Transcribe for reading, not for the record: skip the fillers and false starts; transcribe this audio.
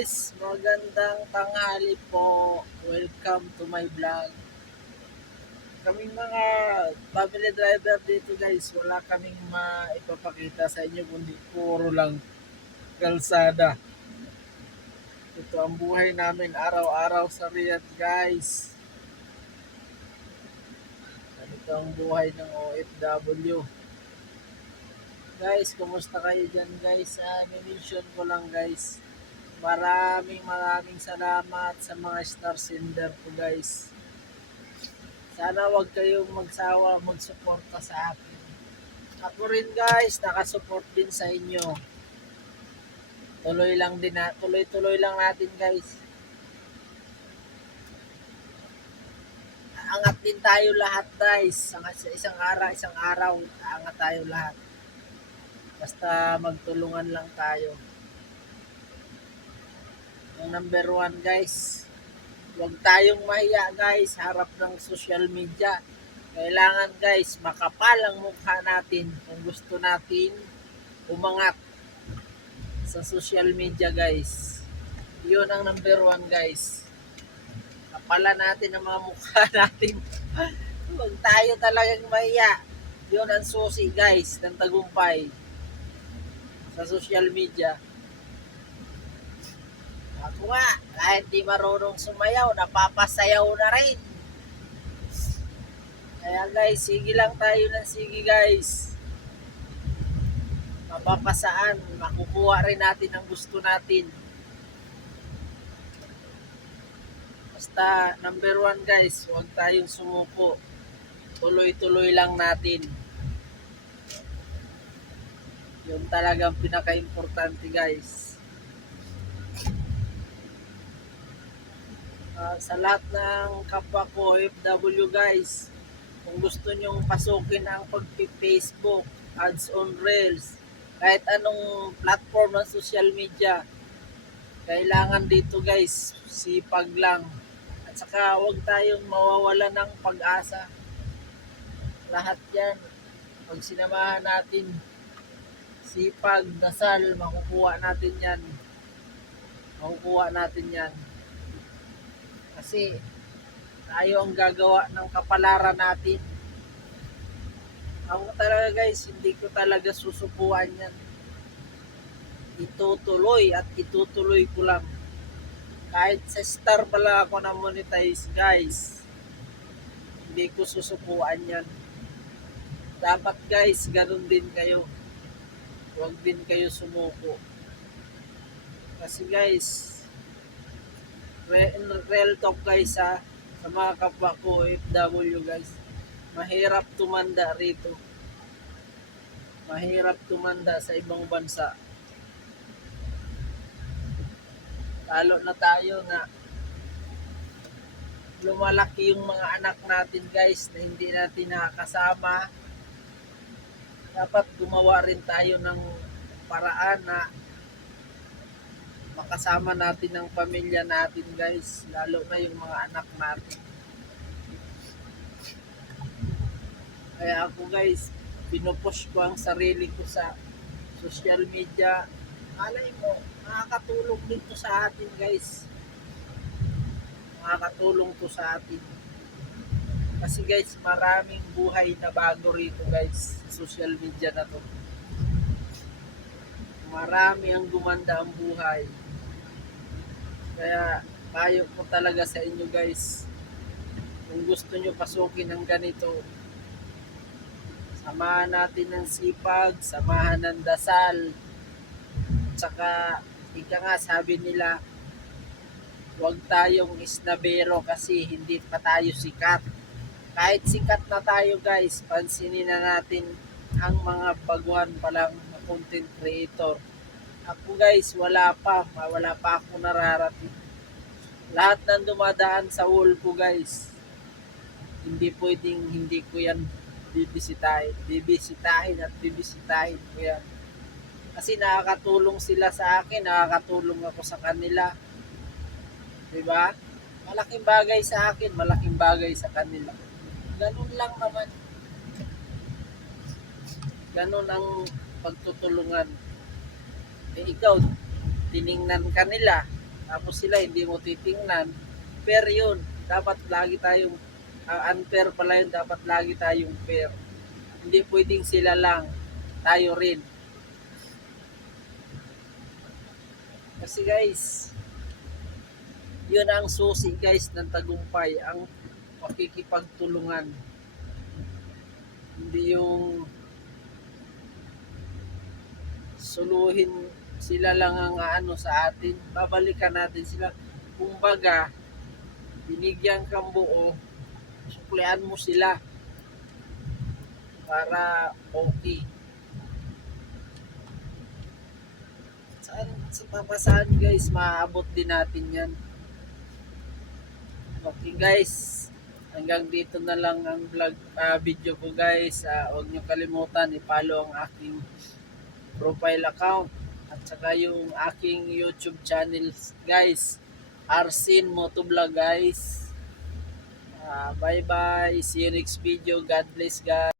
guys, magandang tanghali po. Welcome to my vlog. Kaming mga family driver dito guys, wala kaming maipapakita sa inyo kundi puro lang kalsada. Ito ang buhay namin araw-araw sa Riyadh guys. Ito ang buhay ng OFW. Guys, kumusta kayo dyan guys? Mention ko lang guys. Maraming salamat sa mga star sender ko guys. Sana wag kayong magsawa magsuporta sa akin. Ako rin guys, nakasupport din sa inyo. Tuloy-tuloy lang natin guys. Angat din tayo lahat guys. Angat sa isang araw, angat tayo lahat. Basta magtulungan lang tayo. Ang number one guys, huwag tayong mahiya guys, harap ng social media. Kailangan guys, makapal ang mukha natin kung gusto natin umangat sa social media guys. Yun ang number one guys. Kapalan natin ang mga mukha natin. Huwag tayo talagang mahiya. Yun ang susi guys ng tagumpay sa social media. Ako nga, kahit di marunong sumayaw, napapasayaw na rin. Kaya guys, sige lang tayo ng sige guys. Mapapasaan, makukuha rin natin ang gusto natin. Basta number one guys, huwag tayong sumuko. Tuloy-tuloy lang natin. Yun talagang pinaka-importante guys. Sa lahat ng kapwa ko OFW guys, kung gusto nyong pasukin ang pag-Facebook, ads on Reels, kahit anong platform ng social media, kailangan dito guys, sipag lang. At saka huwag tayong mawawala ng pag-asa. Lahat yan, pag sinamahan natin, sipag, dasal, makukuha natin yan. Makukuha natin yan. Kasi tayo ang gagawa ng kapalaran natin. Ako talaga guys, hindi ko talaga susubuan yan. Itutuloy at itutuloy ko lang. Kahit sa star pala ako na monetize guys, hindi ko susubuan yan. Dapat guys, ganun din kayo. Huwag din kayo sumuko. Kasi guys, real talk guys sa mga kapwa ko OFW guys, mahirap tumanda rito, mahirap tumanda sa ibang bansa, lalo na tayo na lumalaki yung mga anak natin guys na hindi natin nakakasama. Dapat gumawa rin tayo ng paraan na makasama natin ang pamilya natin guys, lalo na yung mga anak natin. Kaya ako guys, pinupush ko ang sarili ko sa social media. Malay mo, makakatulong din to sa atin guys. Makakatulong to sa atin. Kasi guys, maraming buhay na bago rito guys, sa social media na to. Marami ang gumanda ang buhay. Kaya payo ko talaga sa inyo guys, kung gusto nyo pasukin ng ganito, samahan natin ng sipag, samahan ng dasal. Tsaka, ika nga sabi nila, huwag tayong isnabero kasi hindi pa tayo sikat. Kahit sikat na tayo guys, pansinin na natin ang mga baguhan palang content creator. Ako guys, wala pa ako nararating. Lahat ng dumadaan sa wall ko guys, hindi pwedeng hindi ko yan bibisitahin ko yan. Kasi nakakatulong sila sa akin, nakakatulong ako sa kanila. Diba? Malaking bagay sa akin, malaking bagay sa kanila. Ganun lang naman. Ganun ang pagtutulungan. Ikaw, tiningnan ka nila, tapos sila hindi mo titingnan, fair yun. Dapat lagi tayong, unfair pala yun, dapat lagi tayong fair. Hindi pwedeng sila lang, tayo rin. Kasi guys, yun ang susi guys ng tagumpay, ang pakikipagtulungan. Hindi yung suluhin sila lang ang ano sa atin, babalikan natin sila. Kumbaga, binigyan kang buo, suklian mo sila para okay. Sa papasaan guys, maaabot din natin yan. Okay guys, hanggang dito na lang ang vlog, video ko guys. Huwag nyo kalimutan i-follow ang aking profile account at saka yung aking YouTube channel guys, Arsin Motovlog guys. Bye bye, see you next video, God bless guys.